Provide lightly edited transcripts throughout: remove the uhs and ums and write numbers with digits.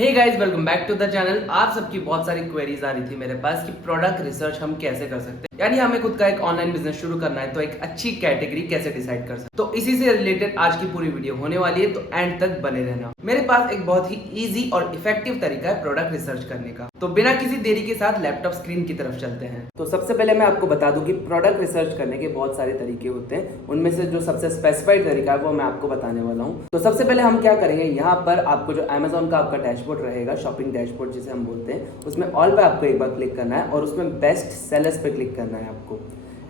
Hey guys, welcome back to the channel. आप सबकी बहुत सारी क्वेरीज आ रही थी मेरे पास कि प्रोडक्ट रिसर्च हम कैसे कर सकते हैं, यानी हमें खुद का एक ऑनलाइन बिजनेस शुरू करना है तो एक अच्छी कैटेगरी कैसे डिसाइड कर सकते हैं। तो इसी से रिलेटेड आज की पूरी वीडियो होने वाली है, तो एंड तक बने रहना। मेरे पास एक बहुत ही इजी और इफेक्टिव तरीका है प्रोडक्ट रिसर्च करने का। तो बिना किसी देरी के साथ लैपटॉप स्क्रीन की तरफ चलते हैं। तो सबसे पहले मैं आपको बता दूं कि प्रोडक्ट रिसर्च करने के बहुत सारे तरीके होते हैं, उनमें से जो सबसे स्पेसिफाइड तरीका है वो मैं आपको बताने वाला हूँ। तो सबसे पहले हम क्या करेंगे, यहाँ पर आपको जो Amazon का आपका डैशबोर्ड रहेगा, शॉपिंग डैशबोर्ड जिसे हम बोलते हैं, उसमें ऑल पे आपको एक बार क्लिक करना है और उसमें बेस्ट सेलर्स पे क्लिक करना है आपको।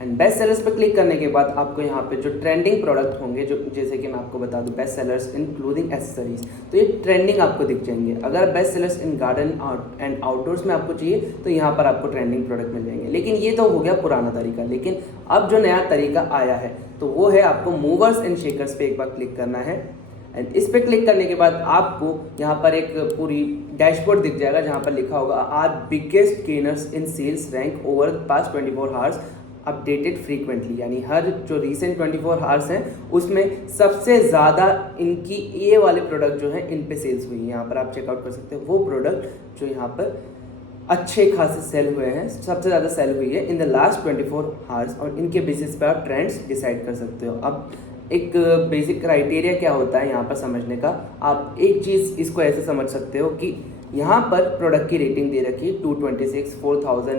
एंड बेस्ट सेलर्स पे क्लिक करने के बाद आपको यहाँ पे जो ट्रेंडिंग प्रोडक्ट होंगे, जो जैसे कि मैं आपको बता दूं बेस्ट सेलर्स इन क्लोथिंग एक्सेसरीज, तो ये ट्रेंडिंग आपको दिख जाएंगे। अगर best sellers in garden and outdoors में आपको चाहिए तो यहाँ पर आपको ट्रेंडिंग प्रोडक्ट मिल जाएंगे। लेकिन ये तो हो गया पुराना तरीका, लेकिन अब जो नया तरीका आया है तो वो है आपको मूवर्स एंड शेकर्स पे एक बार क्लिक करना है। एंड इस पे क्लिक करने के बाद आपको यहाँ पर एक पूरी डैशबोर्ड दिख जाएगा जहाँ पर लिखा होगा are biggest gainers in sales rank over past 24 hours updated frequently, यानी हर जो रिसेंट 24 आवर्स हैं उसमें सबसे ज़्यादा इनकी ये वाले प्रोडक्ट जो हैं इन पे सेल्स हुई हैं। यहाँ पर आप चेकआउट कर सकते हो वो प्रोडक्ट जो यहाँ पर अच्छे खासे सेल हुए हैं, सबसे ज़्यादा सेल हुई है इन द लास्ट 24 आवर्स, और इनके बेसिस पे आप ट्रेंड्स डिसाइड कर सकते हो। अब एक बेसिक क्राइटेरिया क्या होता है यहाँ पर समझने का, आप एक चीज़ इसको ऐसे समझ सकते हो कि यहाँ पर प्रोडक्ट की रेटिंग दे रखी है 226, 4100,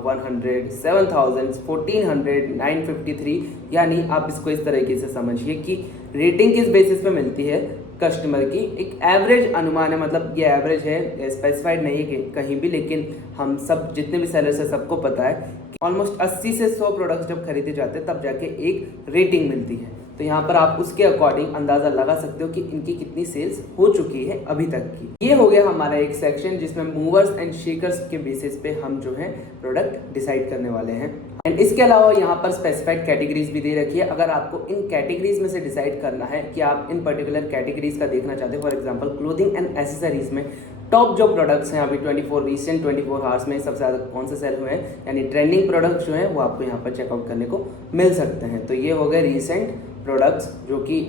7000, 1400, 953, यानी आप इसको इस तरीके से समझिए कि रेटिंग किस बेसिस पे मिलती है कस्टमर की, एक एवरेज अनुमान है। मतलब ये एवरेज है, स्पेसिफाइड नहीं है कहीं भी, लेकिन हम सब जितने भी सेलर्स हैं सबको पता है कि ऑलमोस्ट 80 से 100 प्रोडक्ट्स जब खरीदे जाते हैं तब जाके एक रेटिंग मिलती है। तो यहाँ पर आप उसके अकॉर्डिंग अंदाज़ा लगा सकते हो कि इनकी कितनी सेल्स हो चुकी है अभी तक की। ये हो गया हमारा एक सेक्शन जिसमें मूवर्स एंड शेकर्स के बेसिस पे हम जो है प्रोडक्ट डिसाइड करने वाले हैं। एंड इसके अलावा यहाँ पर स्पेसिफाइड कैटेगरीज भी दे रखी है। अगर आपको इन कैटेगरीज में से डिसाइड करना है कि आप इन पर्टिकुलर कैटेगरीज का देखना चाहते हो, for example clothing and accessories में टॉप जो प्रोडक्ट्स हैं अभी 24 आवर्स में सबसे ज़्यादा कौन से सेल हुए हैं, यानी ट्रेंडिंग प्रोडक्ट्स जो हैं वो आपको यहाँ पर चेकआउट करने को मिल सकते हैं। तो ये हो गए रीसेंट प्रोडक्ट्स जो कि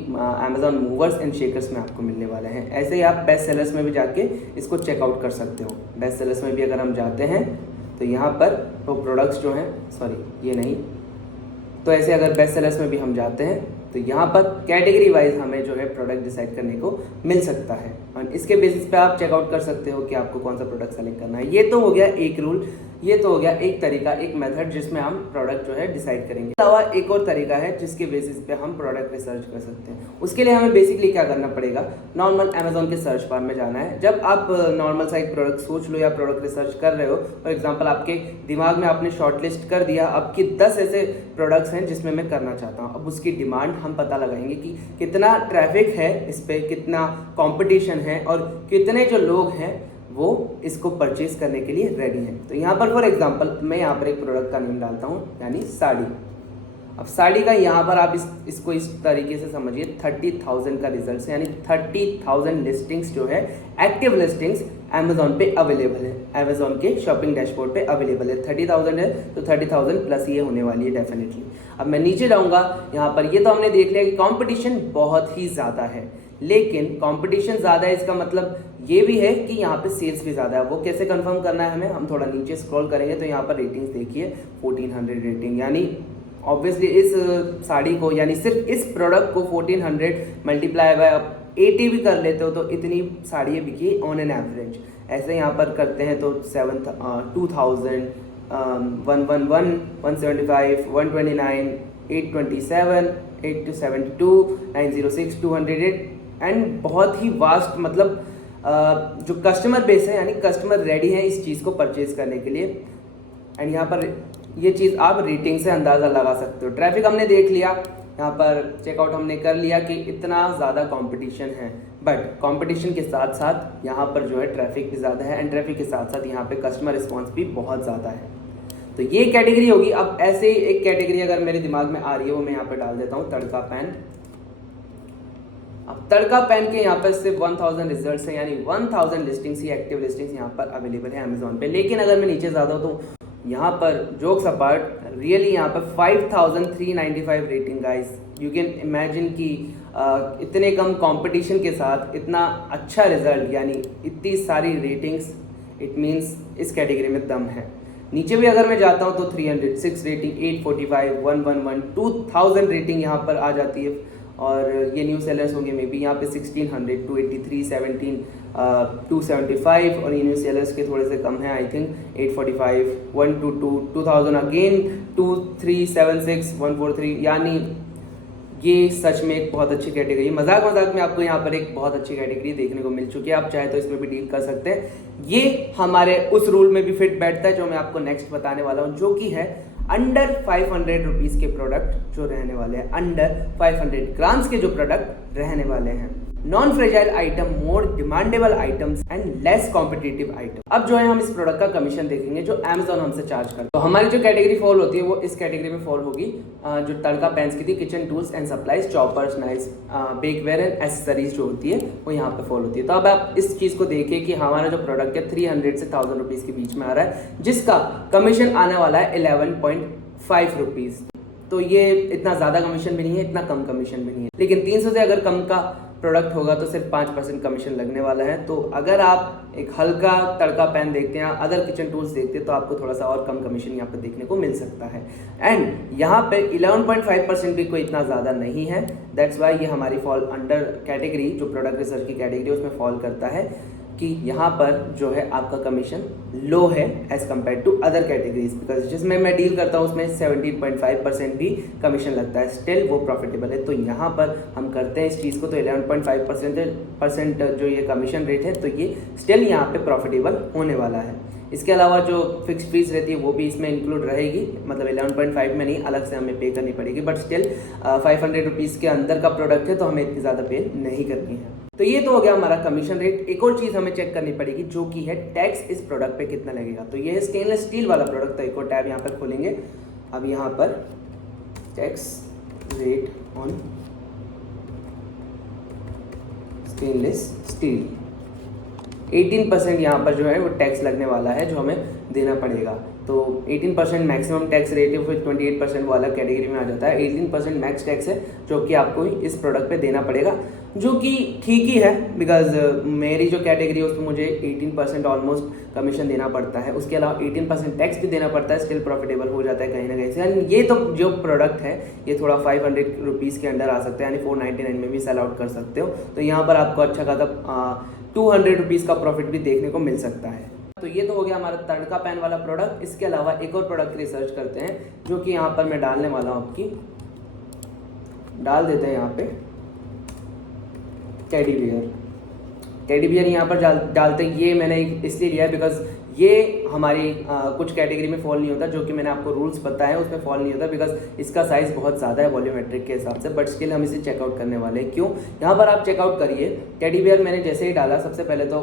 Amazon मूवर्स एंड शेकर्स में आपको मिलने वाले हैं। ऐसे ही आप बेस्ट सेलर्स में भी जाके इसको चेकआउट कर सकते हो। बेस्ट सेलर्स में भी अगर हम जाते हैं तो यहाँ पर वो प्रोडक्ट्स जो हैं, सॉरी ये नहीं, तो ऐसे अगर बेस्ट सेलर्स में भी हम जाते हैं तो यहाँ पर कैटेगरी वाइज हमें जो है प्रोडक्ट डिसाइड करने को मिल सकता है, और इसके बेसिस पे आप चेकआउट कर सकते हो कि आपको कौन सा प्रोडक्ट सेलेक्ट करना है। ये तो हो गया एक रूल, ये तो हो गया एक तरीका, एक मेथड जिसमें हम प्रोडक्ट जो है डिसाइड करेंगे। इसके अलावा एक और तरीका है जिसके बेसिस पे हम प्रोडक्ट रिसर्च कर सकते हैं। उसके लिए हमें बेसिकली क्या करना पड़ेगा, नॉर्मल Amazon के सर्च बार में जाना है। जब आप नॉर्मल सा एक प्रोडक्ट सोच लो या प्रोडक्ट रिसर्च कर रहे हो, फॉर एग्जाम्पल आपके दिमाग में आपने शॉर्टलिस्ट कर दिया, आपकी 10 ऐसे प्रोडक्ट्स हैं जिसमें मैं करना चाहता हूँ। अब उसकी डिमांड हम पता लगाएंगे कि कितना ट्रैफिक है इस पर, कितना कॉम्पिटिशन है और कितने जो लोग हैं वो इसको परचेज करने के लिए रेडी हैं। तो यहाँ पर फॉर एग्जांपल मैं यहाँ पर एक प्रोडक्ट का नेम डालता हूँ, यानी साड़ी। अब साड़ी का यहाँ पर आप इसको इस तरीके से समझिए, 30,000 का रिजल्ट है, यानी 30,000 लिस्टिंग्स जो है, एक्टिव लिस्टिंग्स Amazon पे अवेलेबल है, Amazon के शॉपिंग डैशबोर्ड पे अवेलेबल है। 30,000 है तो 30,000 प्लस ये होने वाली है डेफिनेटली। अब मैं नीचे जाऊँगा, यहाँ पर ये तो हमने देख लिया कि कॉम्पिटिशन बहुत ही ज़्यादा है, लेकिन कंपटीशन ज़्यादा है इसका मतलब ये भी है कि यहाँ पे सेल्स भी ज़्यादा है। वो कैसे कंफर्म करना है हमें, हम थोड़ा नीचे स्क्रॉल करेंगे तो यहाँ पर रेटिंग्स देखिए 1400 रेटिंग, यानी ऑब्वियसली इस साड़ी को, यानी सिर्फ इस प्रोडक्ट को 1400 मल्टीप्लाई बाय 80 भी कर लेते हो तो इतनी साड़ियाँ बिकी ऑन एन एवरेज। ऐसे यहाँ पर करते हैं तो 2000, 111, 175, 129, 827, 872, 906, 208 एंड बहुत ही वास्ट, मतलब जो कस्टमर बेस है, यानी कस्टमर रेडी है इस चीज़ को परचेज करने के लिए। एंड यहाँ पर ये चीज़ आप रेटिंग से अंदाज़ा लगा सकते हो। ट्रैफिक हमने देख लिया, यहाँ पर चेकआउट हमने कर लिया कि इतना ज़्यादा कंपटीशन है, बट कंपटीशन के साथ साथ यहाँ पर जो है ट्रैफिक भी ज़्यादा है, एंड ट्रैफिक के साथ साथ यहाँ पे कस्टमर रिस्पॉन्स भी बहुत ज़्यादा है। तो ये कैटेगरी होगी। अब ऐसे ही एक कैटेगरी अगर मेरे दिमाग में आ रही है वो मैं यहाँ पर डाल देता हूँ, तड़का पैन। अब तड़का पैन के यहाँ पर सिर्फ 1000 रिजल्ट्स हैं, यानी 1000 लिस्टिंग्स ही, एक्टिव लिस्टिंग्स यहाँ पर अवेलेबल है Amazon पे। लेकिन अगर मैं नीचे ज़्यादा हूँ तो यहाँ पर जोक्स अपार्ट रियली यहाँ पर 5395 rating guys. You can imagine कि इतने कम कंपटीशन के साथ इतना अच्छा रिजल्ट, यानी इतनी सारी रेटिंग्स, इट मीन्स इस कैटेगरी में दम है। नीचे भी अगर मैं जाता हूँ तो 300, 6 रेटिंग, 845, 111, 2000 रेटिंग यहाँ पर आ जाती है। और ये न्यू सेलर्स होंगे मे बी यहाँ पे 1600, 283, 17, 275, और ये न्यू सेलर्स के थोड़े से कम हैं आई थिंक 845, 122, 2000 अगेन, 2376, 143। यानी ये सच में एक बहुत अच्छी कैटेगरी है। मजाक में आपको यहाँ पर एक बहुत अच्छी कैटेगरी देखने को मिल चुकी है। आप चाहे तो इसमें भी डील कर सकते हैं। ये हमारे उस रूल में भी फिट बैठता है जो मैं आपको नेक्स्ट बताने वाला हूँ, जो कि है अंडर 500 रुपीज़ के प्रोडक्ट जो रहने वाले हैं, अंडर 500 ग्राम्स के जो प्रोडक्ट रहने वाले हैं। Non fragile item, more demandable items and less competitive item. अब जो है हम इस प्रोडक्ट का कमीशन देखेंगे जो Amazon हमसे चार्ज करता है। तो हमारी जो कैटेगरी फॉल होती है वो इस कैटेगरी में फॉल होगी जो तड़का पैंस की थी, kitchen tools and supplies, choppers, knifes, bakeware and accessories जो होती है वो यहाँ पे फॉल होती है। तो अब आप इस चीज़ को देखिए कि हमारा जो प्रोडक्ट है 300 से 1000 रुपीज़ के बीच में आ रहा है, जिसका कमीशन आने वाला है 11.5 रुपीज़। तो ये इतना ज़्यादा कमीशन भी नहीं है, इतना कम कमीशन भी नहीं है। लेकिन 300 से अगर कम का प्रोडक्ट होगा तो सिर्फ 5% कमीशन लगने वाला है। तो अगर आप एक हल्का तड़का पैन देखते हैं, अदर किचन टूल्स देखते हैं, तो आपको थोड़ा सा और कम कमीशन यहाँ पर देखने को मिल सकता है। एंड यहाँ पे 11.5% भी कोई इतना ज़्यादा नहीं है। दैट्स वाई ये हमारी फॉल अंडर कैटेगरी, जो प्रोडक्ट रिसर्च की कैटेगरी है उसमें फॉल करता है कि यहाँ पर जो है आपका कमीशन लो है as compared to other categories, because जिसमें मैं डील करता हूँ उसमें 17.5% भी कमीशन लगता है, स्टिल वो प्रॉफिटेबल है। तो यहाँ पर हम करते हैं इस चीज़ को, तो 11.5% जो ये कमीशन रेट है, तो ये स्टिल यहाँ पे प्रॉफिटेबल होने वाला है। इसके अलावा जो फिक्स फीस रहती है वो भी इसमें इंक्लूड रहेगी, मतलब 11.5 में नहीं, अलग से हमें पे करनी पड़ेगी। बट स्टिल 500 रुपीज़ के अंदर का प्रोडक्ट है तो हमें इतनी ज़्यादा पे नहीं करनी है। तो ये तो हो गया हमारा कमीशन रेट। एक और चीज़ हमें चेक करनी पड़ेगी जो कि है टैक्स इस प्रोडक्ट पे कितना लगेगा। तो ये स्टेनलेस स्टील वाला प्रोडक्ट, तो एक और टैब यहाँ पर खोलेंगे। अब यहाँ पर tax rate on stainless steel, 18% यहाँ पर जो है वो टैक्स लगने वाला है जो हमें देना पड़ेगा। तो 18% मैक्सिमम टैक्स रेट है, फिर 28% वाला कैटेगरी में आ जाता है। 18% मैक्स टैक्स है जो कि आपको इस प्रोडक्ट पे देना पड़ेगा, जो कि ठीक ही है, बिकॉज मेरी जो कैटेगरी है उसमें मुझे 18% ऑलमोस्ट कमीशन देना पड़ता है। उसके अलावा 18% टैक्स भी देना पड़ता है, स्टिल प्रॉफिटेबल हो जाता है कहीं ना कहीं से। एंड ये तो जो प्रोडक्ट है ये थोड़ा 500 रुपीज़ के अंडर आ सकता है, यानी 499 में भी सेल आउट कर सकते हो। तो यहाँ पर आपको अच्छा खासा 200 रुपीज़ का प्रॉफिट भी देखने को मिल सकता है। तो ये तो हो गया हमारा तड़का पैन वाला प्रोडक्ट। इसके अलावा एक और प्रोडक्ट रिसर्च करते हैं जो कि यहाँ पर मैं डालने वाला हूँ, आपकी डाल देते हैं यहाँ पे टेडी बियर। टेडी बियर यहाँ पर डालते हैं। ये मैंने इसलिए लिया है बिकॉज ये हमारी कुछ कैटेगरी में फॉल नहीं होता, जो कि मैंने आपको रूल्स बताए उसमें फॉल नहीं होता, बिकॉज इसका साइज़ बहुत ज़्यादा है वॉल्यूमेट्रिक के हिसाब से। बट स्टिल हम इसे चेकआउट करने वाले हैं। क्यों? यहाँ पर आप चेकआउट करिए, टेडी बियर मैंने जैसे ही डाला, सबसे पहले तो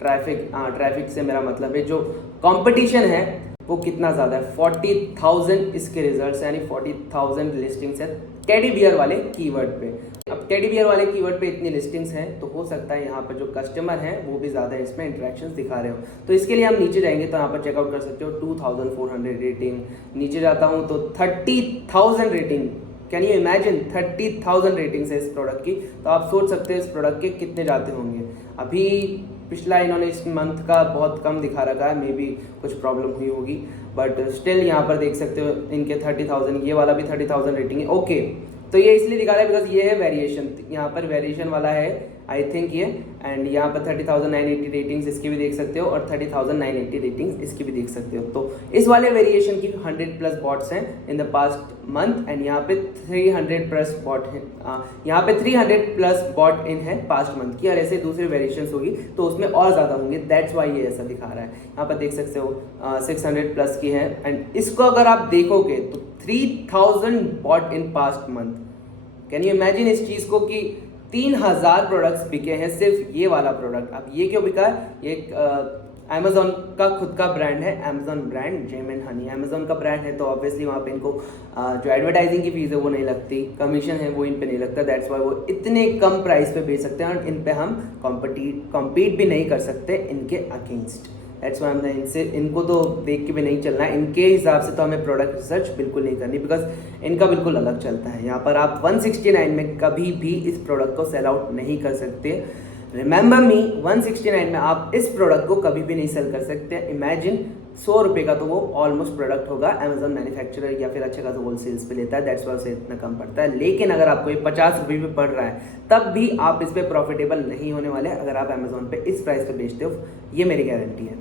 ट्रैफिक से मेरा मतलब है जो कंपटीशन है वो कितना ज़्यादा है। 40,000 इसके रिजल्ट्स, यानी 40,000 लिस्टिंग्स है टेडी बियर वाले कीवर्ड पे। अब टेडी बियर वाले कीवर्ड पे इतनी लिस्टिंग्स हैं तो हो सकता है यहाँ पर जो कस्टमर हैं वो भी ज़्यादा इसमें इंटरेक्शंस दिखा रहे हो। तो इसके लिए हम नीचे जाएंगे तो यहाँ पर चेकआउट कर सकते हो 2400 रेटिंग। नीचे जाता हूँ तो 30,000 rating. Can you imagine 30,000 ratings है इस प्रोडक्ट की। तो आप सोच सकते हो इस प्रोडक्ट के कितने जाते होंगे। अभी पिछला इन्होंने इस मंथ का बहुत कम दिखा रखा है, मे बी कुछ प्रॉब्लम हुई होगी, बट स्टिल यहाँ पर देख सकते हो इनके 30,000, ये वाला भी 30,000 रेटिंग है। ओके, तो ये इसलिए दिखा रहा है बिकॉज ये है वेरिएशन, यहाँ पर वेरिएशन वाला है आई थिंक ये। एंड यहाँ पर 30,980 रेटिंग्स इसकी भी देख सकते हो और 30,980 रेटिंग्स इसकी भी देख सकते हो। तो इस वाले वेरिएशन की 100+ बॉट्स हैं in the past month. And यहाँ पे 300+ बॉट है, यहाँ पे 300+ बॉट इन है पास्ट मंथ की। और ऐसे दूसरी वेरिएशंस होगी तो उसमें और ज़्यादा होंगे, दैट्स वाई ये ऐसा दिखा रहा है। यहाँ पर देख सकते हो 600+ की है। एंड इसको अगर आप देखोगे तो 3000 bought in past month. Can you imagine इस चीज़ को कि 3000 प्रोडक्ट्स बिके हैं सिर्फ ये वाला प्रोडक्ट। अब ये क्यों बिका? ये अमेजोन का खुद का ब्रांड है, Amazon brand jam and honey. Amazon का ब्रांड है तो ऑब्वियसली वहाँ पे इनको जो एडवर्टाइजिंग की फीस है वो नहीं लगती, कमीशन है वो इन पे नहीं लगता। दैट्स वाई वो इतने कम प्राइस पे बेच सकते हैं और इन पे हम कॉम्पीट भी नहीं कर सकते इनके अगेंस्ट। दैट्स वाई इनसे इनको तो देख के भी नहीं चलना है, इनके हिसाब से तो हमें प्रोडक्ट रिसर्च बिल्कुल नहीं करनी, बिकॉज इनका बिल्कुल अलग चलता है। यहाँ पर आप 169 में कभी भी इस प्रोडक्ट को सेल आउट नहीं कर सकते। रिमेंबर मी, 169 में आप इस प्रोडक्ट को कभी भी नहीं सेल कर सकते। इमेजिन 100 रुपये का तो वो ऑलमोस्ट प्रोडक्ट होगा, अमेजॉन मैन्युफैक्चरर या फिर अच्छे खासा होलसेल्स पे लेता है, दैट्स वाई से इतना कम पड़ता है। लेकिन अगर आपको ये 50 रुपये पे पड़ रहा है तब भी आप इस पर प्रॉफिटेबल नहीं होने वाले अगर आप अमेजॉन पे इस प्राइस पे बेचते हो, ये मेरी गारंटी है।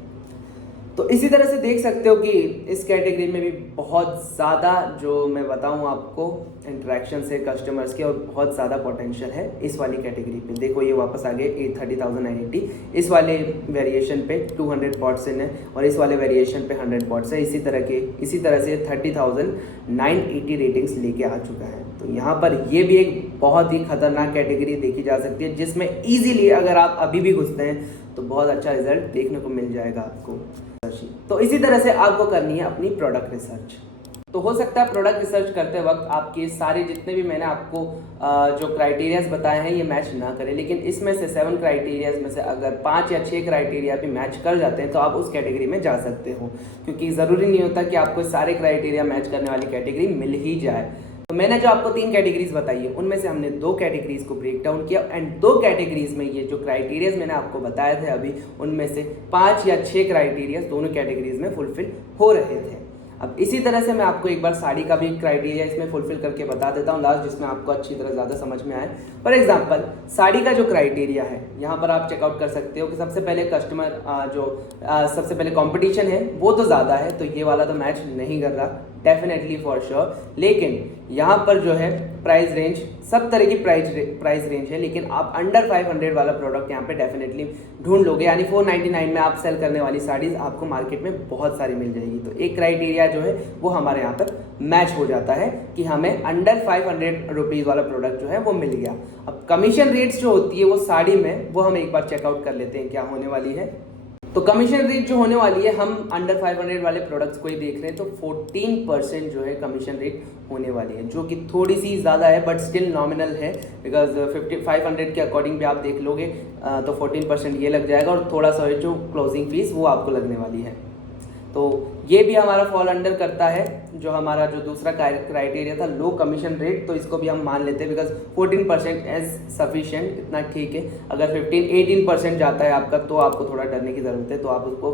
तो इसी तरह से देख सकते हो कि इस कैटेगरी में भी बहुत ज़्यादा जो मैं बताऊं आपको इंटरेक्शन है कस्टमर्स के, और बहुत ज़्यादा पोटेंशियल है इस वाली कैटेगरी पे। देखो ये वापस आ गए 30,980, इस वाले वेरिएशन पे 200 पॉट्स इन है और इस वाले वेरिएशन पे 100 पॉट्स है। इसी तरह से 30,980 रेटिंग्स लेके आ चुका है। तो यहाँ पर ये भी एक बहुत ही खतरनाक कैटेगरी देखी जा सकती है, जिसमें ईजिली अगर आप अभी भी घुसते हैं तो बहुत अच्छा रिजल्ट देखने को मिल जाएगा आपको। तो इसी तरह से आपको करनी है अपनी प्रोडक्ट रिसर्च। तो हो सकता है प्रोडक्ट रिसर्च करते वक्त आपके सारे जितने भी मैंने आपको जो क्राइटेरियाज बताए हैं ये मैच ना करें, लेकिन इसमें से 7 क्राइटेरियाज में से अगर 5 या 6 क्राइटेरिया भी मैच कर जाते हैं तो आप उस कैटेगरी में जा सकते हो, क्योंकि ज़रूरी नहीं होता कि आपको सारे क्राइटेरिया मैच करने वाली कैटेगरी मिल ही जाए। तो मैंने जो आपको 3 कैटेगरीज बताई है उनमें से हमने 2 कैटेगरीज को ब्रेक डाउन किया, एंड 2 कैटेगरीज में ये जो क्राइटेरियाज मैंने आपको बताए थे अभी, उनमें से 5 या 6 क्राइटेरियाज दोनों कैटेगरीज में फुलफिल हो रहे थे। अब इसी तरह से मैं आपको एक बार साड़ी का भी क्राइटेरिया इसमें फुलफिल करके बता देता हूँ लास्ट, जिसमें आपको अच्छी तरह ज़्यादा समझ में आए। फॉर एग्जांपल साड़ी का जो क्राइटेरिया है यहाँ पर आप चेकआउट कर सकते हो कि सबसे पहले कस्टमर सबसे पहले कंपटीशन है वो तो ज़्यादा है, तो ये वाला तो मैच नहीं कर रहा डेफिनेटली फॉर श्योर। लेकिन यहाँ पर जो है प्राइस रेंज, सब तरह की प्राइस रेंज है, लेकिन आप अंडर 500 वाला प्रोडक्ट यहाँ पे डेफिनेटली ढूंढ लोगे, यानी 499 में आप सेल करने वाली साड़ीज आपको मार्केट में बहुत सारी मिल जाएगी। तो एक क्राइटेरिया जो है वो हमारे यहाँ पर मैच हो जाता है कि हमें अंडर 500 रुपीज़ वाला प्रोडक्ट जो है वो मिल गया। अब कमीशन रेट्स जो होती है वो साड़ी में, वो हम एक बार चेकआउट कर लेते हैं क्या होने वाली है। तो कमीशन रेट जो होने वाली है, हम अंडर 500 वाले प्रोडक्ट्स को ही देख रहे हैं, तो 14% जो है कमीशन रेट होने वाली है, जो कि थोड़ी सी ज़्यादा है बट स्टिल नॉमिनल है, बिकॉज 500 के अकॉर्डिंग भी आप देख लोगे तो 14% ये लग जाएगा, और थोड़ा सा जो क्लोजिंग फीस वो आपको लगने वाली है। तो ये भी हमारा फॉल अंडर करता है जो हमारा जो दूसरा क्राइटेरिया था लो कमीशन रेट, तो इसको भी हम मान लेते हैं, बिकॉज 14% एज सफिशिएंट, इतना ठीक है। अगर 15-18% जाता है आपका तो आपको थोड़ा डरने की ज़रूरत है, तो आप उसको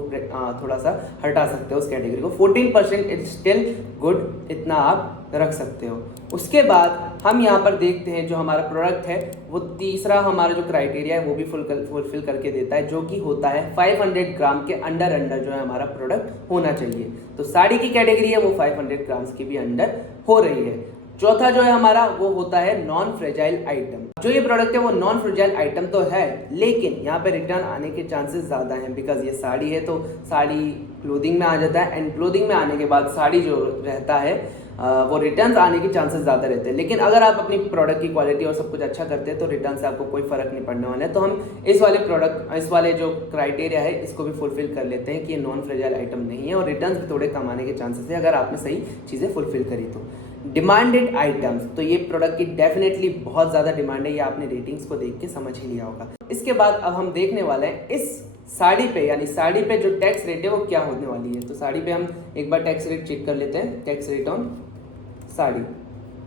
थोड़ा सा हटा सकते हो उस कैटेगरी को। 14% इट्स स्टिल गुड, इतना आप रख सकते हो। उसके बाद हम यहाँ पर देखते हैं जो हमारा प्रोडक्ट है वो तीसरा हमारा जो क्राइटेरिया है वो भी फुलफिल करके देता है, जो कि होता है 500 ग्राम के अंडर जो है हमारा प्रोडक्ट होना चाहिए। तो साड़ी की कैटेगरी है वो 500 ग्राम्स की भी अंडर हो रही है। चौथा जो है हमारा वो होता है नॉन फ्रेजाइल आइटम। जो ये प्रोडक्ट है वो नॉन फ्रेजाइल आइटम तो है, लेकिन यहाँ पे रिटर्न आने के चांसेस ज़्यादा हैं, बिकॉज ये साड़ी है तो साड़ी क्लोथिंग में आ जाता है, एंड क्लोथिंग में आने के बाद साड़ी जो रहता है वो रिटर्न आने के चांसेस ज़्यादा रहते हैं। लेकिन अगर आप अपनी प्रोडक्ट की क्वालिटी और सब कुछ अच्छा करते हैं तो रिटर्न से आपको कोई फ़र्क नहीं पड़ने वाला है। तो हम इस वाले जो क्राइटेरिया है इसको भी फुलफिल कर लेते हैं कि ये नॉन फ्रेजाइल आइटम नहीं है, और रिटर्न भी थोड़े कम आने के चांसेस है अगर आपने सही चीज़ें फुलफिल करी तो। डिमांडेड आइटम्स, तो ये प्रोडक्ट की डेफिनेटली बहुत ज़्यादा डिमांड है, ये आपने रेटिंग्स को देख के समझ ही लिया होगा। इसके बाद अब हम देखने वाले हैं इस साड़ी पे, यानी साड़ी पे जो टैक्स रेट है वो क्या होने वाली है। तो साड़ी पे हम एक बार टैक्स रेट चेक कर लेते हैं, टैक्स रेट ऑन साड़ी।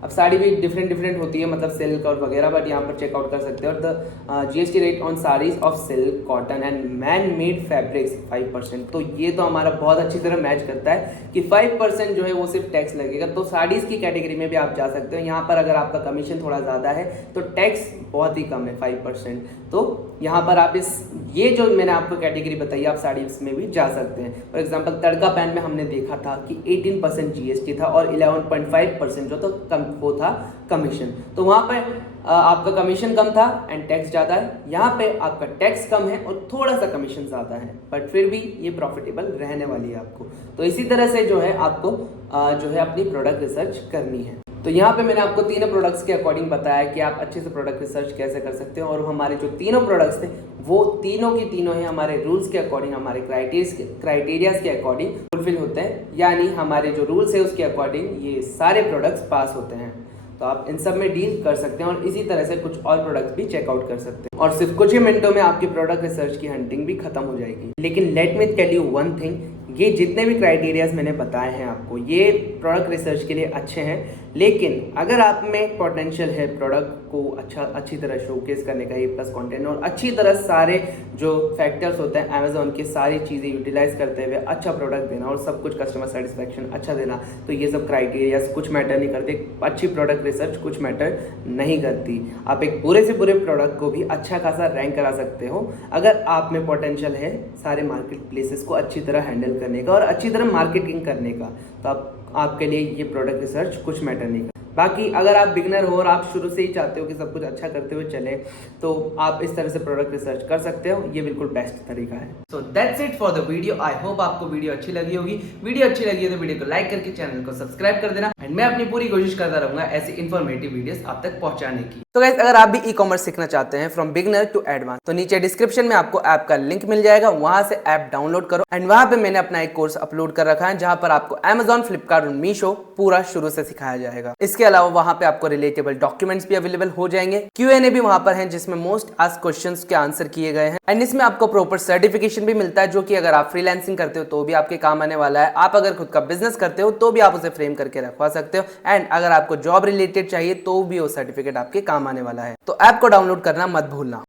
अब साड़ी भी डिफरेंट होती है, मतलब सिल्क और वगैरह, बट यहाँ पर चेकआउट कर सकते हो। और the GST rate on saris of silk, cotton and man made fabrics 5%। तो ये तो हमारा बहुत अच्छी तरह मैच करता है कि 5% जो है वो सिर्फ टैक्स लगेगा। तो साड़ीज़ की कैटेगरी में भी आप जा सकते हो। यहाँ पर अगर आपका कमीशन थोड़ा ज़्यादा है तो टैक्स बहुत ही कम है 5%। तो यहाँ पर आप ये जो मैंने आपको कैटेगरी बताई आप साड़ीज में भी जा सकते हैं। फॉर एग्जाम्पल तड़का पैंट में हमने देखा था कि 18% जीएसटी था और 11.5% जो तो वो था कमीशन। तो वहाँ पर आपका कमीशन कम था एंड टैक्स ज़्यादा है, यहाँ पे आपका टैक्स कम है और थोड़ा सा कमीशन ज़्यादा है, बट फिर भी ये प्रॉफिटेबल रहने वाली है आपको। तो इसी तरह से जो है आपको जो है अपनी प्रोडक्ट रिसर्च करनी है। तो यहाँ पे मैंने आपको तीनों प्रोडक्ट्स के अकॉर्डिंग बताया कि आप अच्छे से प्रोडक्ट रिसर्च कैसे कर सकते हो, और हमारे जो तीनों प्रोडक्ट्स थे वो तीनों की तीनों ही हमारे रूल्स के अकॉर्डिंग, हमारे क्राइटेरियाज के अकॉर्डिंग फुलफिल होते हैं, यानी हमारे जो रूल्स है उसके अकॉर्डिंग ये सारे प्रोडक्ट्स पास होते हैं। तो आप इन सब में डील कर सकते हैं और इसी तरह से कुछ और प्रोडक्ट्स भी चेकआउट कर सकते हैं और सिर्फ कुछ ही मिनटों में आपकी प्रोडक्ट रिसर्च की हंटिंग भी खत्म हो जाएगी। लेकिन let me tell you one thing, ये जितने भी क्राइटेरियाज मैंने बताए हैं आपको, ये प्रोडक्ट रिसर्च के लिए अच्छे हैं, लेकिन अगर आप में पोटेंशियल है प्रोडक्ट को अच्छी तरह शोकेस करने का, ये प्लस कंटेंट और अच्छी तरह सारे जो फैक्टर्स होते हैं अमेजोन की सारी चीज़ें यूटिलाइज करते हुए अच्छा प्रोडक्ट देना और सब कुछ कस्टमर सेटिस्फैक्शन अच्छा देना, तो ये सब क्राइटेरियाज कुछ मैटर नहीं करते। अच्छी प्रोडक्ट रिसर्च कुछ मैटर नहीं करती। आप एक पूरे से पूरे प्रोडक्ट को भी अच्छा खासा रैंक करा सकते हो अगर आप में पोटेंशियल है सारे मार्केट प्लेसेस को अच्छी तरह हैंडल करने का और अच्छी तरह मार्केटिंग करने का, तो आपके लिए ये प्रोडक्ट रिसर्च कुछ मैटर नहीं करता। बाकी अगर आप बिगनर हो और आप शुरू से ही चाहते हो कि सब कुछ अच्छा करते हुए चले, तो आप इस तरह से प्रोडक्ट रिसर्च कर सकते हो, ये बिल्कुल बेस्ट तरीका है। So that's it for the video. I hope आपको वीडियो अच्छी लगी होगी। वीडियो अच्छी लगी है तो वीडियो को लाइक करके चैनल को सब्सक्राइब कर देना एंड मैं अपनी पूरी कोशिश करता रहूंगा ऐसी इन्फॉर्मेटिव वीडियोस आप तक पहुंचाने की। तो गाइस, अगर आप भी ई कॉमर्स सीखना चाहते हैं फ्रॉम बिगनर टू एडवांस, तो नीचे डिस्क्रिप्शन में आपको ऐप का लिंक मिल जाएगा, वहां से ऐप डाउनलोड करो एंड वहां पे मैंने अपना एक कोर्स अपलोड कर रखा है जहां पर आपको अमेजॉन, फ्लिपकार्ट और मीशो पूरा शुरू से सिखाया जाएगा। इसके अलावा वहां पे आपको रिलेटेबल डॉक्यूमेंट्स भी अवेलेबल हो जाएंगे, Q&A भी वहां पर है जिसमें मोस्ट आस्क्ड क्वेश्चंस के आंसर किए गए हैं एंड इसमें आपको प्रॉपर सर्टिफिकेशन भी मिलता है जो कि अगर आप फ्रीलांसिंग करते हो तो भी आपके काम आने वाला है। आप अगर खुद का बिजनेस करते हो तो भी आप उसे फ्रेम करके रखवा सकते हो एंड अगर आपको जॉब रिलेटेड चाहिए तो भी वो सर्टिफिकेट आपके काम आने वाला है। तो ऐप को डाउनलोड करना मत भूलना।